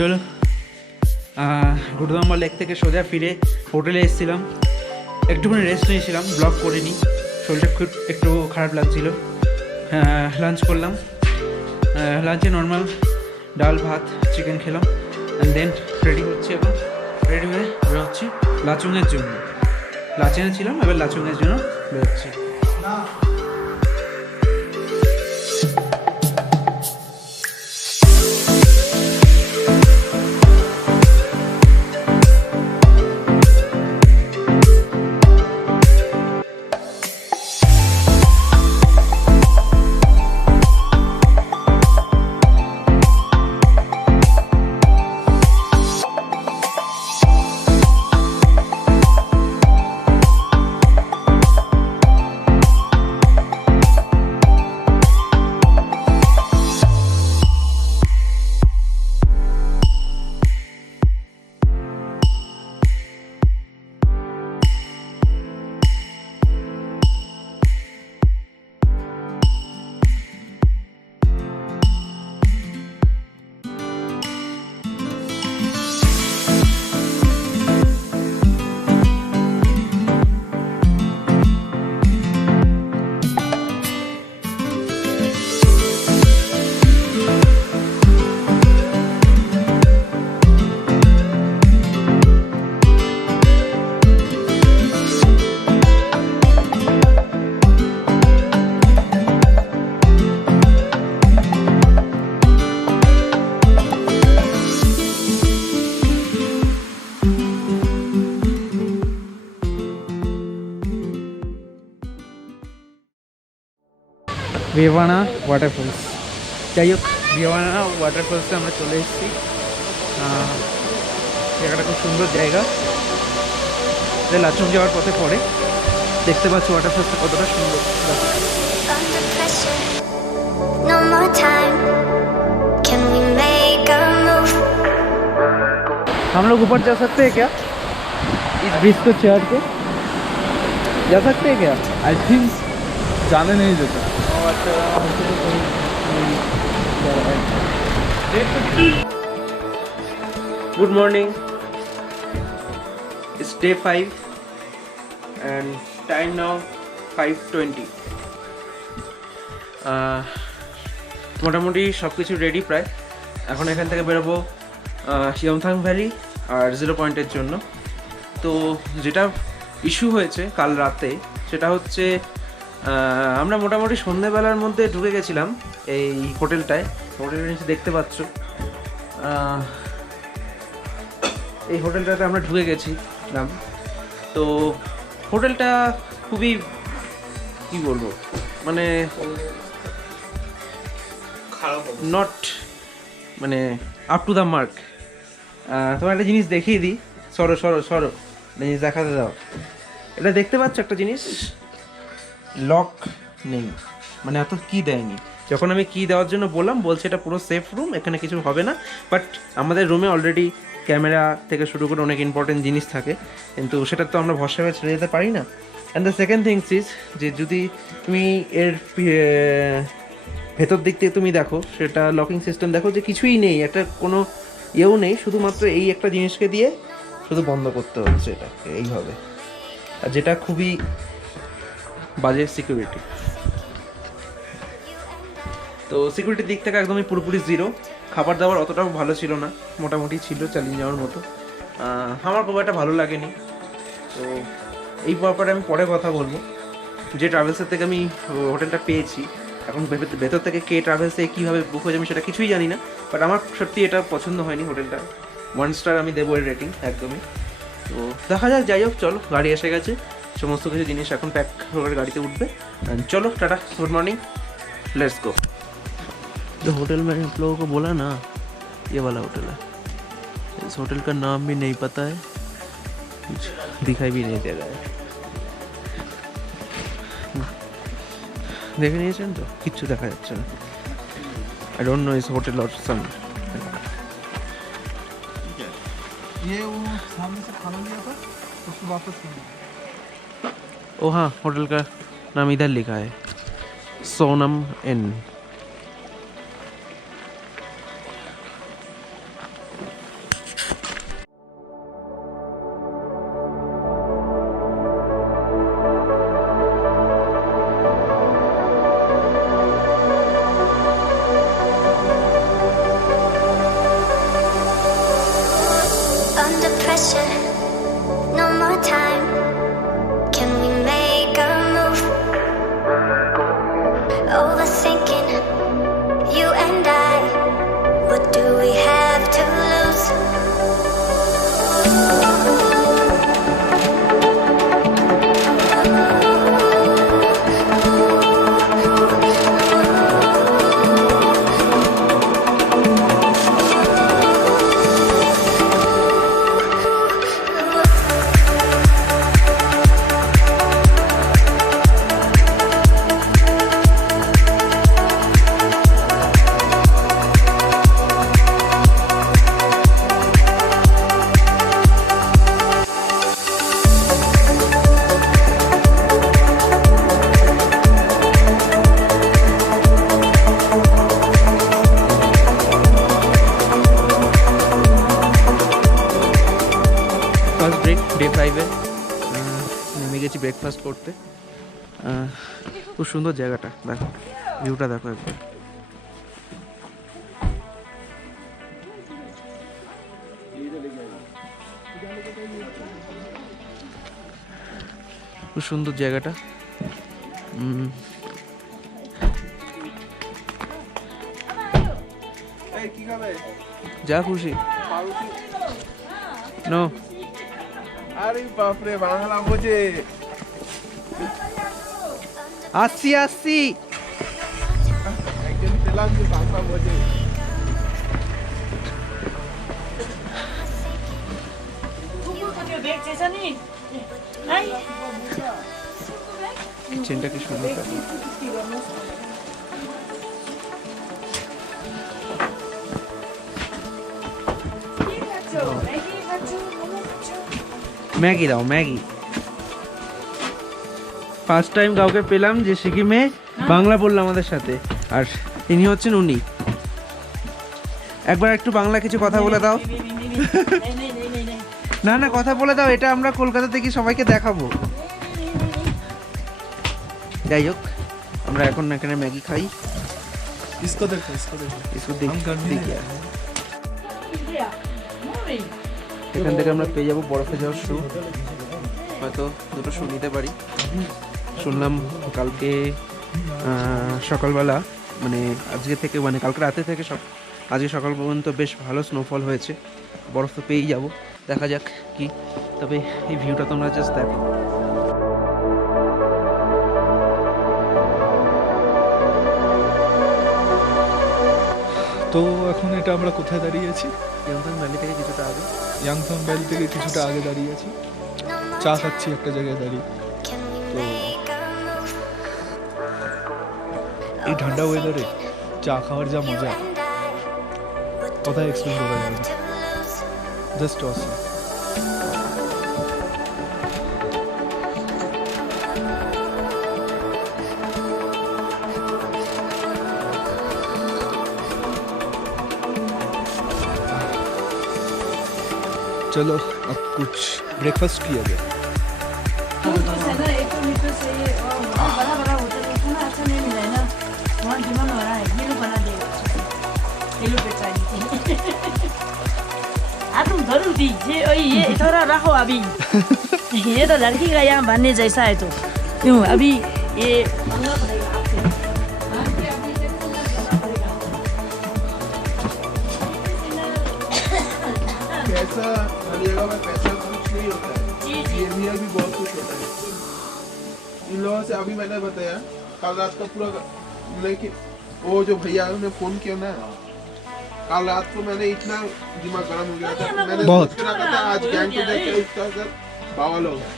চলো গুরুদাম্বা লেক থেকে সোজা ফিরে হোটেলে এসেছিলাম, একটুখানি রেস্ট নিয়েছিলাম, ব্লগ করিনি, শরীরটা খুব একটু খারাপ লাগছিল। লাঞ্চ করলাম, লাঞ্চে নর্মাল ডাল ভাত চিকেন খেলাম, অ্যান্ড দেন রেডি হচ্ছে, এবং রেডি হয়ে বেরোচ্ছি লাচুংয়ের জন্য। লাচেনে ছিলাম, এবার লাচুংয়ের জন্য বেরোচ্ছি। ভিভানা ওয়াটারফলস, যাই হোক ভিভানা ওয়াটারফলসে আমরা চলে এসেছি। জায়গাটা খুব সুন্দর জায়গা, লাচুং যাওয়ার পথে পড়ে। দেখতে পাচ্ছ ওয়াটারফলসটা কতটা সুন্দর। हम लोग ऊपर जा सकते हैं क्या? इस ब्रिज को चढ़ के जा सकते हैं क्या? आई थिंक जाने नहीं देता। Good morning, it's day 5 and time now 5:20। মোটামুটি সব কিছু রেডি প্রায়। এখন এখান থেকে বেরোবো ইয়মথাং ভ্যালি আর 0 পয়েন্টের জন্য। তো যেটা ইস্যু হয়েছে কাল রাতে সেটা হচ্ছে আমরা মোটামুটি সন্ধ্যেবেলার মধ্যে ঢুকে গেছিলাম এই হোটেলটায়। হোটেলটা নিচে দেখতে পাচ্ছ, এই হোটেলটাতে আমরা ঢুকে গেছিলাম। তো হোটেলটা খুবই কি বলবো, মানে নট মানে আপ টু দ্য মার্ক। তোমার একটা জিনিস দেখিয়ে দিই, সরো সরো সরো, জিনিস দেখাতে দাও। এটা দেখতে পাচ্ছ একটা জিনিস, লক নেই, মানে এত কি দেয়নি। যখন আমি কি দেওয়ার জন্য বললাম, বলছে এটা পুরো সেফ রুম, এখানে কিছু হবে না। বাট আমাদের রুমে অলরেডি ক্যামেরা থেকে শুরু করে অনেক ইম্পর্টেন্ট জিনিস থাকে, কিন্তু সেটা তো আমরা ভরসা করে ছেড়ে যেতে পারি না। And the second things is যে যদি তুমি এর ভেতর দিক থেকে তুমি দেখো, সেটা লকিং সিস্টেম দেখো যে কিছুই নেই, একটা কোনো ইয়েও নেই, শুধুমাত্র এই একটা জিনিসকে দিয়ে শুধু বন্ধ করতে হচ্ছে এটাকে এইভাবে, আর যেটা খুবই বাজে সিকিউরিটি। তো সিকিউরিটির দিক থেকে একদমই পুরোপুরি জিরো। খাবার দাবার অতটাও ভালো ছিল না, মোটামুটি ছিল, চালিয়ে যাওয়ার মতো। আমার খুব একটা ভালো লাগেনি। তো এই ব্যাপারে আমি পরে কথা বলবো। যে ট্রাভেলসের থেকে আমি হোটেলটা পেয়েছি, এখন ভেতর থেকে কে ট্রাভেলসে কীভাবে বুক হয়ে যাবে সেটা কিছুই জানি না। বাট আমার সত্যি এটা পছন্দ হয়নি হোটেলটা। 1 স্টার আমি দেবো এর রেটিং একদমই। তো দেখা যাক, যাই হোক চলো, গাড়ি এসে গেছে, সমস্ত কিছু জিনিস এখন প্যাক করে গাড়িতে উঠবে। চলো tata, good morning, let's go. जो होटल में आप लोगों को बोला ना, ये वाला होटल है। इस होटल का नाम भी नहीं पता है, कुछ दिखाई भी नहीं दे रहा है। देखे নিয়েছেন তো, কিচ্ছু দেখা যাচ্ছে না। आई डोंट नो इस होटल और सम। ये वो सामने से खाना लिया था, उसको वापस करना। ओ हाँ, होटल का नाम इधर लिखा है, सोनम इन। নেমে গেছি ব্রেকফাস্ট করতে। খুব সুন্দর জায়গাটা, দেখো ভিউটা দেখো একবার। খুব সুন্দর জায়গাটা। যা খুশি নো। আরে বাপরে বাংলা বোঝে। আসছি আসছি। একজন পেলাম যে বাংলা বোঝে। চেনটা কি সুন্দর। ম্যাগি দাও, ম্যাগি। ফার্স্ট টাইম কাউকে পেলাম যে সিকিমে বাংলা বললো আমাদের সাথে, আর ইনি হচ্ছেন উনি। একবার একটু বাংলা কিছু কথা বলে দাও। না না, কথা বলে দাও, এটা আমরা কলকাতা থেকে সবাইকে দেখাবো। যাই হোক, আমরা এখন এখানে ম্যাগি খাই। इसको देखो, इसको देखो, इसको देख हम गर्मी देखिए। এখান থেকে আমরা পেয়ে যাবো বরফে যাওয়ার শু, হয়তো দুটো শু নিতে পারি। শুনলাম কালকে সকালবেলা, মানে আজকে থেকে, মানে কালকে রাতে থেকে আজকে সকাল পর্যন্ত বেশ ভালো স্নোফল হয়েছে। বরফ তো পেয়েই যাবো, দেখা যাক কি। তবে এই ভিউটা তোমরা জাস্ট দেখো। তো এখন এটা আমরা কোথায় দাঁড়িয়ে আছি? ইয়াংথং ভ্যালি থেকে কিছুটা আগে। ইয়াংথং ভ্যালি থেকে কিছুটা আগে দাঁড়িয়ে আছি, চা খাচ্ছি একটা জায়গায় দাঁড়িয়ে। তো এই ঠান্ডা ওয়েদারে চা খাওয়ার যা মজা, কোথায় এক্সপ্লেন করা যাবে না, জাস্ট অসম। चलो अब कुछ ब्रेकफास्ट किया जाए। तुम जरूर दीजिए, ये थोड़ा रखो अभी। ये तो लड़की का यहाँ बनने जैसा है, तो क्यों अभी ये पैसा हर जगह में पैसा कुछ नहीं होता है, बिहेवियर भी बहुत कुछ होता है। इन लोगों से अभी मैंने बताया, कल रात का पूरा, लेकिन वो जो भैया ने फोन किया ना, कल रात को मैंने इतना दिमाग गर्म हो गया था, मैंने सोच के रखा था आज गैंग को देख के उसका सर बावल होगा,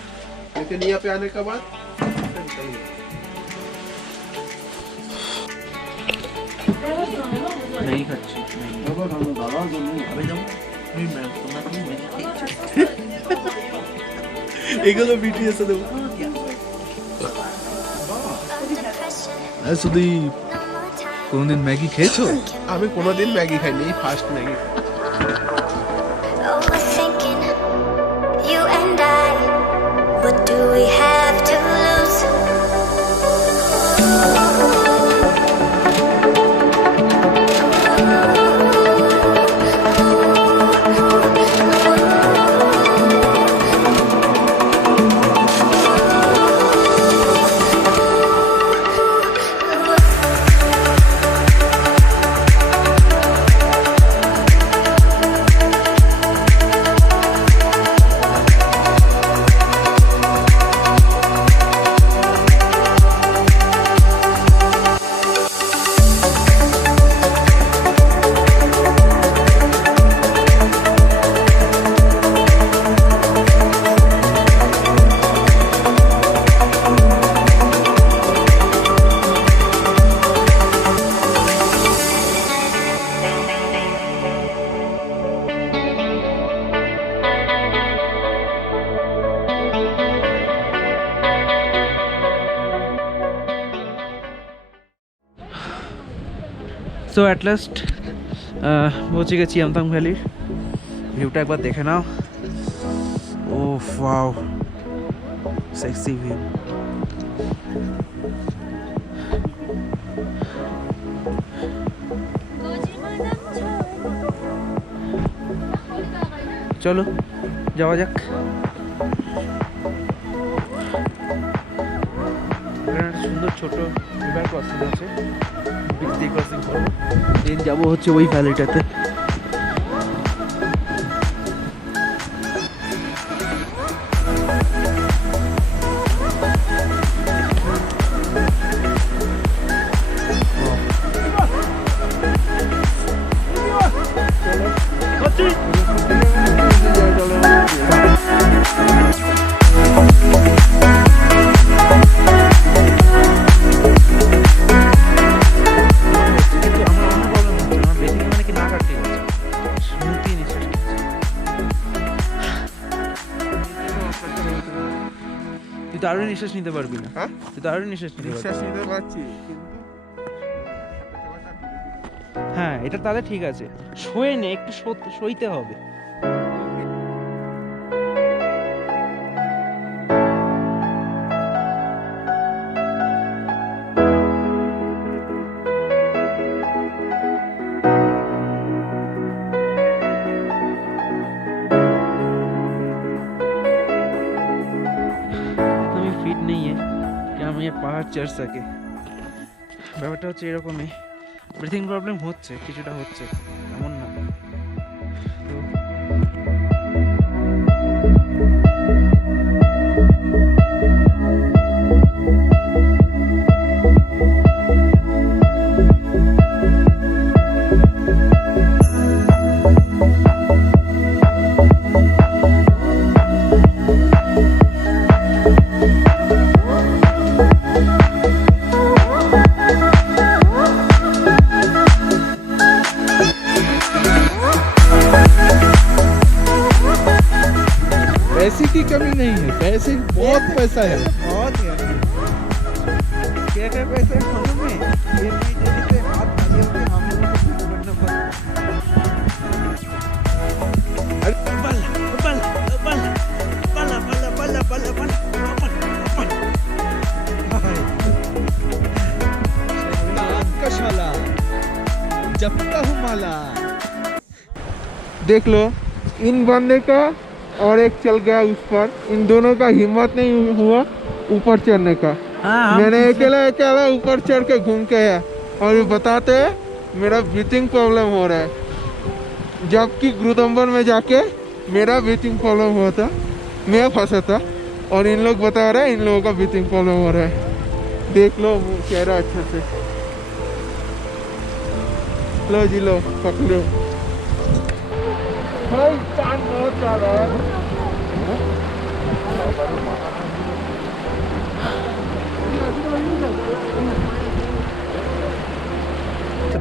लेकिन यहाँ पे आने के बाद निकल गया। नहीं खाচ্ছি, এগুলো বিটিএস এ দেবো। সুদীপ, কোনদিন ম্যাগি খেয়েছো? আমি কোনোদিন ম্যাগি খাইনি, first Maggi. Overthinking you and I. What do we have to lose? So at last পৌঁছে গেছি ইয়ামথাং ভ্যালির। ভিউটা একবার দেখে নাও। ও ওয়াও, Sexy view. চলো যাওয়া যাক। সুন্দর ছোট রিভার ক্রসিং আছে, ব্রিজ দিয়ে ক্রসিং করবো, দেন যাবো হচ্ছে ওই ভ্যালিটাতে। দারুণ নিঃশ্বাস নিতে পারবি না? হ্যাঁ, তুই দারুণ নিঃশ্বাস নিতে পারবি। নিঃশ্বাস নিতে পারছি কিন্তু হ্যাঁ এটা তাহলে ঠিক আছে, শোয়ে নে, একটু সইতে হবে। फिट नहीं है कि हम ये पहाड़ चढ़ सके। ব্যাপারটা হচ্ছে এরকমই, ব্রিথিং প্রবলেম হচ্ছে, কিছুটা হচ্ছে, এমন না। তো पैसे की कमी नहीं है, पैसे बहुत पैसा है, बहुत क्या क्या पैसा है खाने में, ये नहीं देने पे हाथ खाली होते हम लोगों को कुछ बनना पड़ता। बल्ला बल्ला बल्ला बल्ला बल्ला बल्ला बल्ला बल्ला कशाला जब तक माला। देख लो, इन बंदे का और एक चल गया उस पर, इन दोनों का हिम्मत नहीं हुआ ऊपर चढ़ने का। मैंने अकेला ऊपर चढ़ के घूम के आया और ये बताते हैं मेरा ब्रीथिंग प्रॉब्लम हो रहा है, जबकि गुरुदम्बर में जाके मेरा ब्रीथिंग प्रॉब्लम हुआ था, मैं फंसा था और इन लोग बता रहे हैं इन लोगों का ब्रीथिंग प्रॉब्लम हो रहा है। देख लो चेहरा अच्छे से, लो जी लो पकड़ो भाई, चांद बहुत ज्यादा है।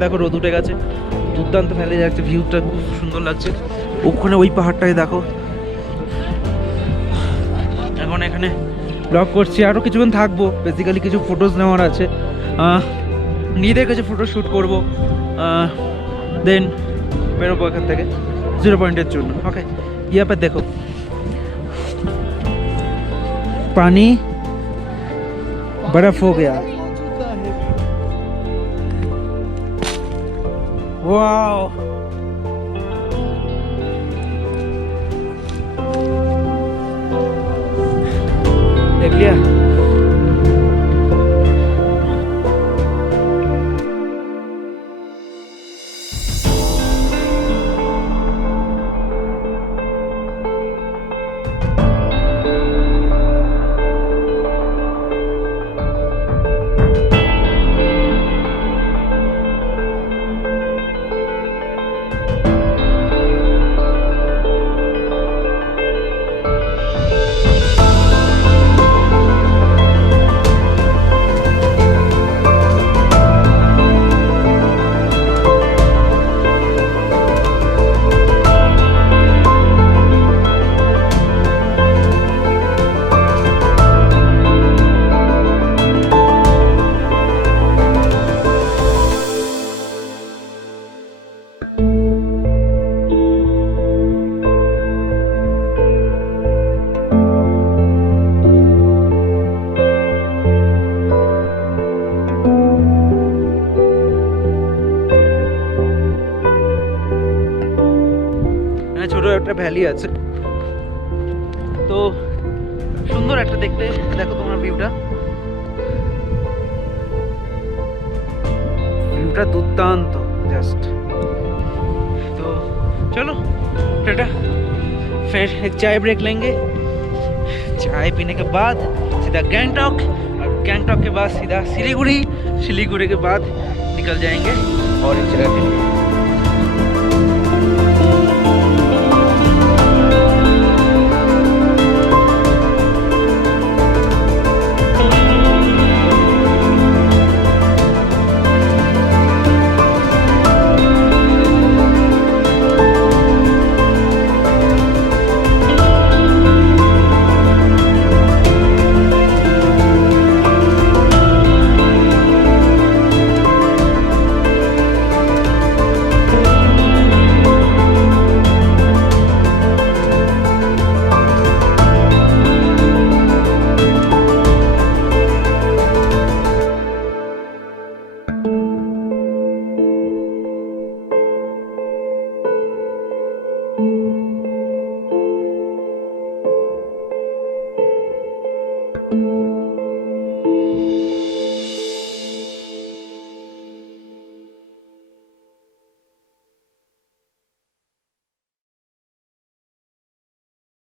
দেখো রোদ উঠে গেছে, দুর্দান্ত ফেলে যাচ্ছে, ভিউটা খুব সুন্দর লাগছে। ওখানে ওই পাহাড়টাই দেখো। এখন এখানে ব্লগ করছি, আরও কিছুক্ষণ থাকবো, বেসিক্যালি কিছু ফটোজ নেওয়ার আছে, নিজেদের কিছু ফটো শ্যুট করবো, দেন বেরোবো এখান থেকে 0 পয়েন্টের জন্য। ওকে, यहाँ पे देखो पानी बर्फ हो गया। वाओ, देख लिया। একটা ভ্যালি আছে। তো সুন্দর একটা দেখতে, দেখো তোমার ভিউটা, ভিউটা দুর্দান্ত जस्ट। तो चलो टाटा, फिर एक चाय ब्रेक लेंगे, चाय पीने के बाद सीधा गैंगटॉक, और गैंगटॉक के बाद सीधा सिलीगुड़ी, सिलीगुड़ी के बाद निकल जाएंगे और एक जगह के लिए।